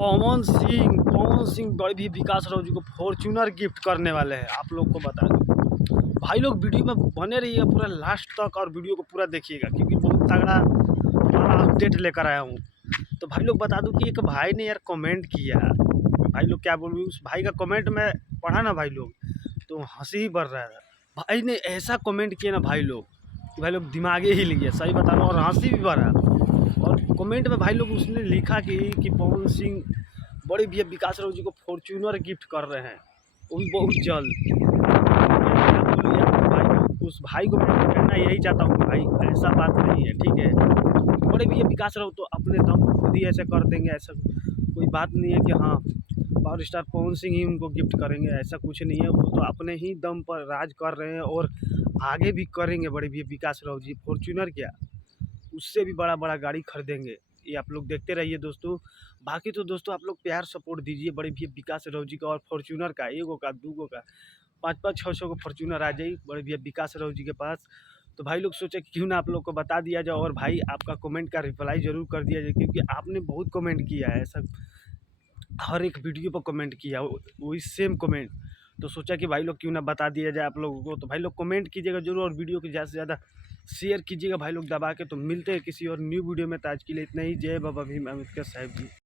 पवन सिंह बड़े भी विकास राव जी को फॉर्च्यूनर गिफ्ट करने वाले हैं। आप लोग को बता दूं भाई, लोग वीडियो में बने रहिए पूरा लास्ट तक और वीडियो को पूरा देखिएगा, क्योंकि बहुत तगड़ा बड़ा अपडेट लेकर आया हूँ। तो भाई लोग बता दूं कि एक भाई ने यार कमेंट किया, भाई लोग क्या बोलूँ, उस भाई का कमेंट में पढ़ा ना भाई लोग, तो हंसी ही बढ़ रहा था। भाई ने ऐसा कमेंट किया ना भाई लोग कि भाई लोग दिमागे ही लिया, सही बता रहा हूँ, और हंसी भी बढ़ा। और कमेंट में भाई लोग उसने लिखा कि पवन सिंह बड़े भैया विकास राव जी को फॉर्च्यूनर गिफ्ट कर रहे हैं, वो भी बहुत जल्द। भाई उस भाई को मैं कहना यही चाहता हूँ कि भाई ऐसा बात नहीं है, ठीक है। बड़े भैया विकास राव तो अपने दम पर खुद ही ऐसे कर देंगे, ऐसा कोई बात नहीं है कि हाँ पावर स्टार पवन सिंह ही उनको गिफ्ट करेंगे, ऐसा कुछ नहीं है। वो तो अपने ही दम पर राज कर रहे हैं और आगे भी करेंगे। बड़े भैया विकास राव जी फॉर्च्यूनर क्या, उससे भी बड़ा बड़ा गाड़ी खरीदेंगे। ये आप लोग देखते रहिए दोस्तों। बाकी तो दोस्तों आप लोग प्यार सपोर्ट दीजिए बड़े भैया विकास राव जी का, और फॉर्च्यूनर का एगो का दूगो का 5-5 6-6 को फॉर्च्यूनर आ जाए बड़े भैया विकास राव जी के पास। तो भाई लोग सोचे कि क्यों ना आप लोग को बता दिया जाए, और भाई आपका कमेंट का रिप्लाई ज़रूर कर दिया जाए, क्योंकि आपने बहुत कमेंट किया है ऐसा, हर एक वीडियो पर कमेंट किया वही सेम कमेंट। तो सोचा कि भाई लोग क्यों ना बता दिया जाए आप लोगों को। तो भाई लोग कमेंट कीजिएगा जरूर, और वीडियो को ज़्यादा से ज़्यादा शेयर कीजिएगा भाई लोग दबा के। तो मिलते हैं किसी और न्यू वीडियो में, तो आज के लिए इतना ही। जय बाबा भीम अम्बेडकर साहिब जी।